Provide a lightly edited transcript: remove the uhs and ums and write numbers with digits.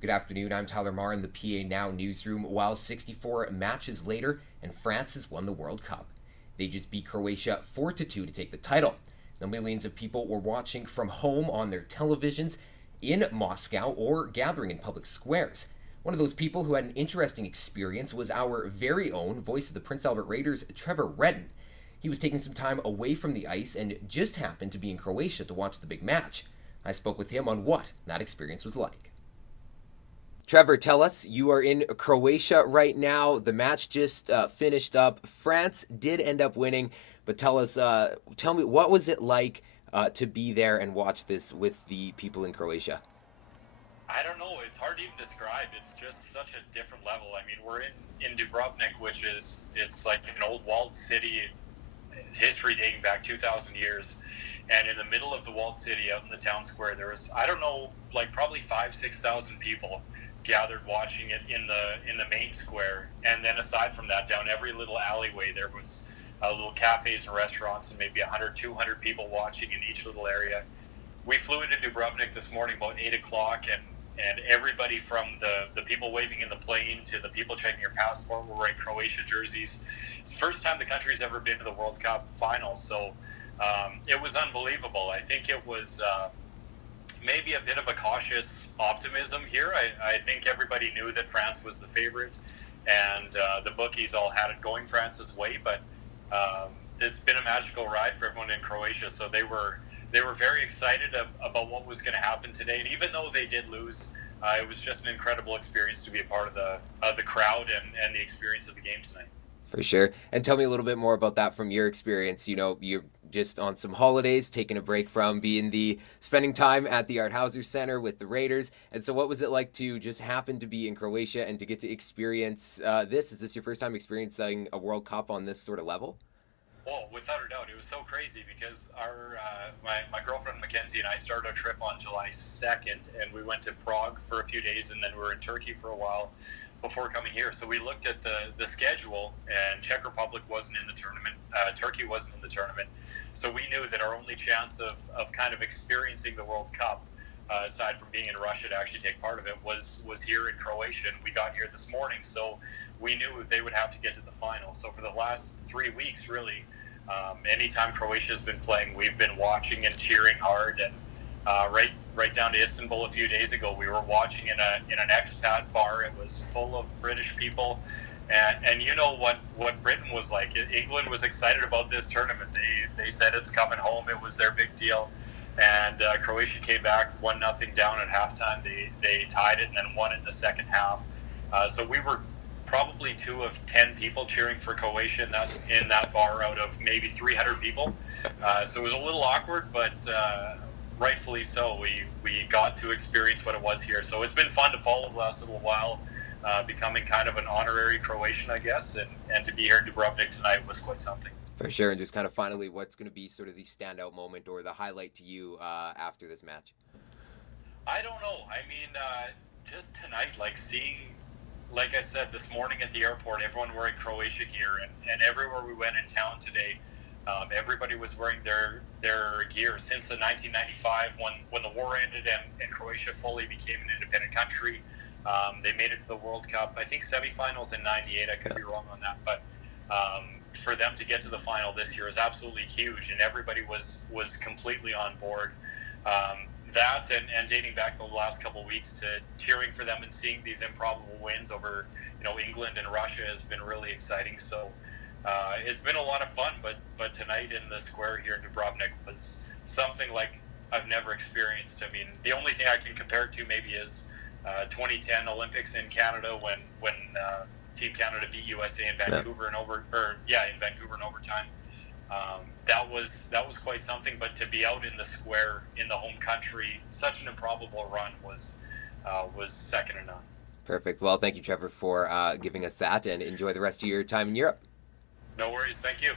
Good afternoon. I'm Tyler Marr in the paNOW newsroom. While 64 matches later, and France has won the World Cup. They just beat Croatia 4-2 to take the title. Now, millions of people were watching from home on their televisions in Moscow or gathering in public squares. One of those people who had an interesting experience was our very own voice of the Prince Albert Raiders, Trevor Redden. He was taking some time away from the ice and just happened to be in Croatia to watch the big match. I spoke with him on what that experience was like. Trevor, tell us, you are in Croatia right now. The match just finished up. France did end up winning, but tell me, what was it like to be there and watch this with the people in Croatia? I don't know. It's hard to even describe. It's just such a different level. I mean, we're in Dubrovnik, it's like an old walled city, history dating back 2,000 years. And in the middle of the walled city, out in the town square, there was, I don't know, like probably 5,000-6,000 people gathered watching it in the main square. And then aside from that, down every little alleyway, there was little cafes and restaurants, and maybe 100-200 people watching in each little area. We flew into Dubrovnik this morning about 8 o'clock, and everybody from the people waving in the plane to the people checking your passport were wearing Croatia jerseys. It's the first time the country's ever been to the World Cup finals, so it was unbelievable. I think it was maybe a bit of a cautious optimism here. I think everybody knew that France was the favorite, and the bookies all had it going France's way, but it's been a magical ride for everyone in Croatia, so they were very excited about what was going to happen today. And even though they did lose, it was just an incredible experience to be a part of the crowd and the experience of the game tonight. For sure. And tell me a little bit more about that from your experience. You know, you're just on some holidays, taking a break from spending time at the Art Hauser Center with the Raiders. And so what was it like to just happen to be in Croatia and to get to experience this? Is this your first time experiencing a World Cup on this sort of level? Oh, without a doubt. It was so crazy because my girlfriend Mackenzie and I started a trip on July 2nd, and we went to Prague for a few days, and then we were in Turkey for a while before coming here. So we looked at the schedule, and Czech Republic wasn't in the tournament. Turkey wasn't in the tournament. So we knew that our only chance of kind of experiencing the World Cup, aside from being in Russia to actually take part of it, was here in Croatia. And we got here this morning, so we knew they would have to get to the final. So for the last 3 weeks, really, anytime Croatia's been playing, we've been watching and cheering hard. And right down to Istanbul a few days ago, we were watching in an expat bar. It was full of British people, and you know what Britain was like. England was excited about this tournament. They said it's coming home. It was their big deal. And Croatia came back 1-0 down at halftime. They tied it and then won it in the second half. So we were probably 2 of 10 people cheering for Croatia in that bar out of maybe 300 people. So it was a little awkward, but rightfully so. We got to experience what it was here. So it's been fun to follow the last little while, becoming kind of an honorary Croatian, I guess, and to be here in Dubrovnik tonight was quite something. For sure. And just kind of finally, what's going to be sort of the standout moment or the highlight to you after this match? I don't know. I mean, just tonight, like I said, this morning at the airport, everyone wearing Croatia gear, and everywhere we went in town today, everybody was wearing their gear since the 1995 when the war ended and Croatia fully became an independent country. They made it to the World Cup, I think semifinals in '98. I could be wrong on that, but for them to get to the final this year is absolutely huge, and everybody was completely on board. That and dating back the last couple of weeks to cheering for them and seeing these improbable wins over England and Russia has been really exciting. So it's been a lot of fun, but tonight in the square here in Dubrovnik was something like I've never experienced. I mean, the only thing I can compare it to maybe is 2010 Olympics in Canada when Team Canada beat USA in Vancouver in Vancouver in overtime. That was quite something, but to be out in the square in the home country, such an improbable run was second to none. Perfect. Well, thank you, Trevor, for giving us that, and enjoy the rest of your time in Europe. No worries. Thank you.